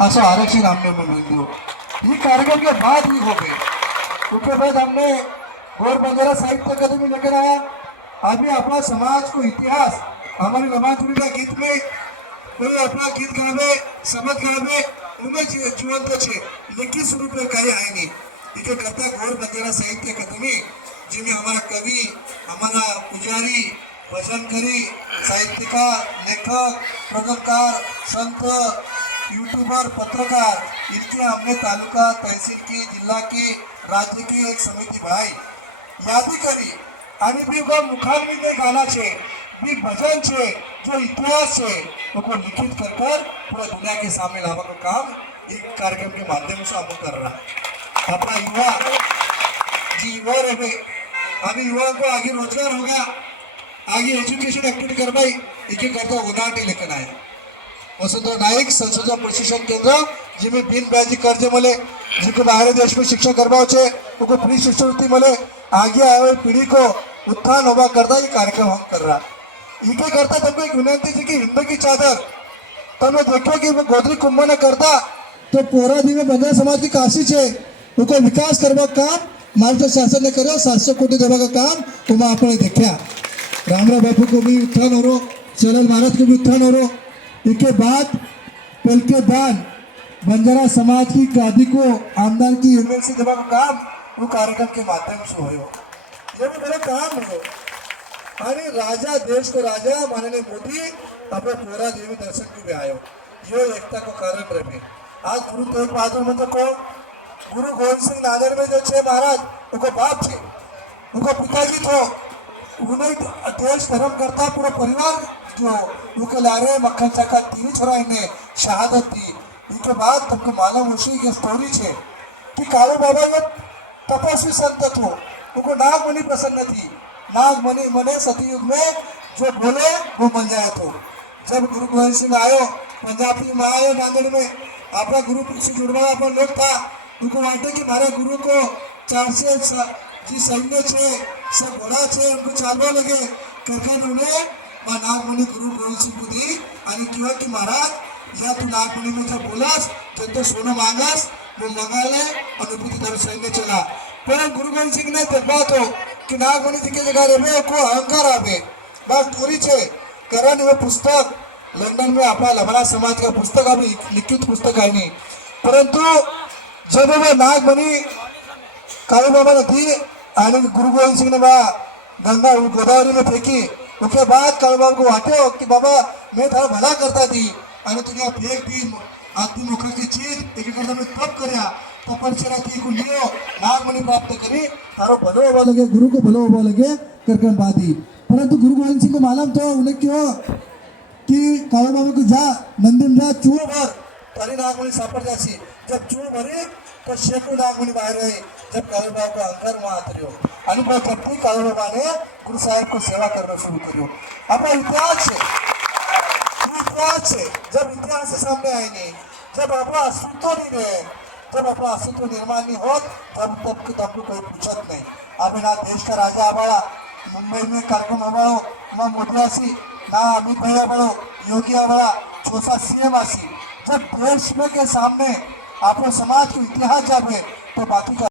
असं आरक्षण हमने मिल दियो। ये कार्यक्रम के बाद ही हो गए। उसके बाद हमने गौर बंजारा साहित्य अकादमी लेकर आया। अभी अपना समाज को इतिहास हमारी रमाजुरी का गीत में कोई अपना गीत गावे समझ गावे उमें जीवंत छे लिखित स्वरूप में कहीं आए नहीं। इके करता गौर बंजारा साहित्य अकादमी जिनमें हमारा कवि हमारा पुजारी भजनकरी साहित्यकार लेखक प्रगतकार संत यूट्यूबर पत्रकार इनके हमने तालुका तहसील की जिला की राज्य की एक समिति बनाई यादी करी आणि भी वो मुखारबिंद गाना छे भी भजन छे जो इतिहास छे उसको लिखित कर पूरा दुनिया के सामने लाने का काम एक कार्यक्रम के माध्यम से हम कर रहा है। अपना युवा जी युवा रहे अभी युवा को आगे रोजगार होगा आगे एजुकेशन एक्टिविटी कर पाई एक करता उदाहरण लेकर आए वसंतराव नाईक संशोधन प्रशिक्षण केंद्र जिनमें बिन ब्याजी कर्ज मिले जिनको बाहर देश में शिक्षा करवाओ छे उनको फ्री शिक्षावृत्ति मिले आगे आए हुए पीढ़ी को उत्थान होगा करता ये कार्यक्रम हम कर रहा इनके करता तुमको एक विनंती थी कि हिंदू की चादर तुमने देखो कि गोदरी कुंभ न करता तो पोरा दी में बंजारा समाज की काशी है उनको विकास करवा काम महाराष्ट्र शासन ने करो 700 कोटी देवा का काम तो मैं आपने देखा रामराव बापू को भी उत्थान हो रो चलल महाराज को भी उत्थान हो रो इसके बाद पल के दान बंजारा समाज की गादी को आमदान की यूनिवर्सिटी देवा का काम वो कार्यक्रम के माध्यम से हो ये भी बड़ा काम हो आणि राजा देश को राजा माननीय मोदी अपने पूरा देवी दर्शन के भी आयो यो एकता को कारण रहे आज गुरु तेग बहादुर मतलब को गुरु गोविंद सिंह नागर में जो छे महाराज उनको बाप छे उनको पिताजी थो उन्हें देश धर्म करता पूरा परिवार जो उनके लारे मक्खन चक्का 3 छोरा इन्हें शहादत दी इनके बाद तुमको मालूम उसी की स्टोरी छे कि कालू बाबा ये तपस्वी संत थो उनको नागमणि प्रसन्न थी नागमणि मने सतयुग में जो बोले वो बन जाए तो जब गुरु गोविंद सिंह आयो पंजाबी में आयो नांदेड़ में अपना गुरु से जुड़वा अपना लोग था उनको वाटे कि हमारे गुरु को 400 जी सैन्य छे सब घोड़ा छे उनको चालवा लगे करके उन्हें नागमणि गुरु गोविंद सिंह को दी आणि किंवा की महाराज या तू नागमणि में जब बोलास तो सोनं मांगास वो मंगा ले और उनकी तरफ सैन्य चला पर गुरु गोविंद सिंह ने देखा तो कि नागमणि जी के जगह रहे को अहंकार आवे बस थोड़ी छे करण वो पुस्तक लंदन में अपना लबड़ा समाज का पुस्तक अभी लिखित पुस्तक है नहीं परंतु जब वो नागमणि कालू बाबा ने दी आणि गुरु गोविंद सिंह ने गंगा गोदावरी में फेंकी उसके बाद कालू बाबा को वाटे कि बाबा मैं थारा भला करता थी आणि तुझे फेंक दी आदमी मुख की चीज एक करता मैं तप करया तपस्या थी को लियो नागमणि प्राप्त करी थारो भलो होवा लगे गुरु को भलो होवा लगे करकन बादी परंतु गुरु गोविंद सिंह को मालूम तो उन्हें क्यों कि कालू बाबा को जा मंदिर में जा चूह भर तारी नागमणि सापड़ जासी जब चूह भरी तो शेखू नागमणि बाहर रहे जब कालू बाबा को अंकर में आते रहो अनुभव करती कालू बाबा ने गुरु साहब को सेवा करना शुरू करो अपना इतिहास है जब इतिहास से सामने आएंगे जब अपना अस्तित्व नहीं रहे जब अपना अस्तित्व निर्माण नहीं हो तब कोई पूछत नहीं अभी ना देश का राजा आवाड़ा मुंबई में कार्यक्रम आवाड़ो ना मोदी आसी ना अमित भाई आवाड़ो योगी आवाड़ा छोसा सीएम आसी जब देश में के सामने आपको समाज को इतिहास जावे तो बाकी का